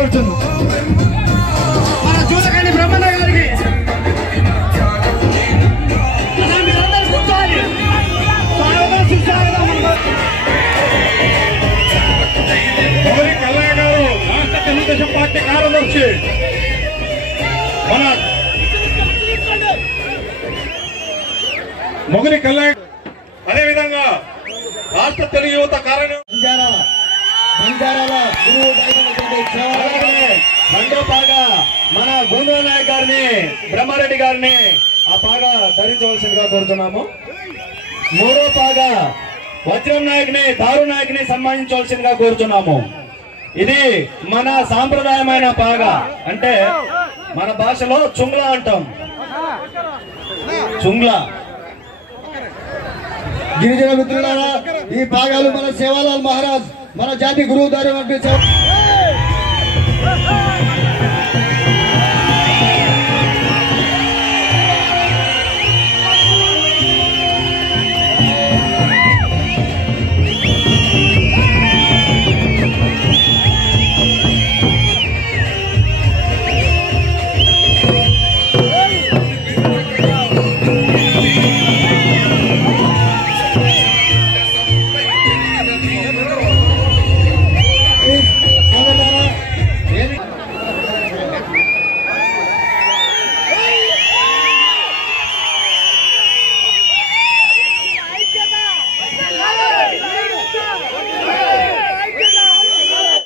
కోరుచున్నాం. మన జూలకండి బ్రహ్మన్న గారికి మీరందరూ కూర్చోవాలి. స్వాగతం సుస్వాగతం. గౌరీ కల్లయ్య గారు రాష్ట్ర తెలుగుదేశం పార్టీ కార్యదర్శి, మన మొగలి కల్లయ్య, అదేవిధంగా రాష్ట్ర తెలుగు యువత రెండో పాగా మన గోంధుల నాయక్ గారిని, బ్రహ్మారెడ్డి గారిని ఆ పాగా ధరించవలసిందిగా కోరుతున్నాము. మూడో పాగా వజ్రం నాయక్ని, దారు నాయక్ని సన్మానించవలసిందిగా కోరుతున్నాము. ఇది మన సాంప్రదాయమైన పాగా, అంటే మన భాషలో చుంగ్లా అంటాం. చుంగ్లా. గిరిజన మిత్రులారా, ఈ భాగాలు మన సేవాలాల్ మహారాజ్, మన జాతి గురువు దారి వంటి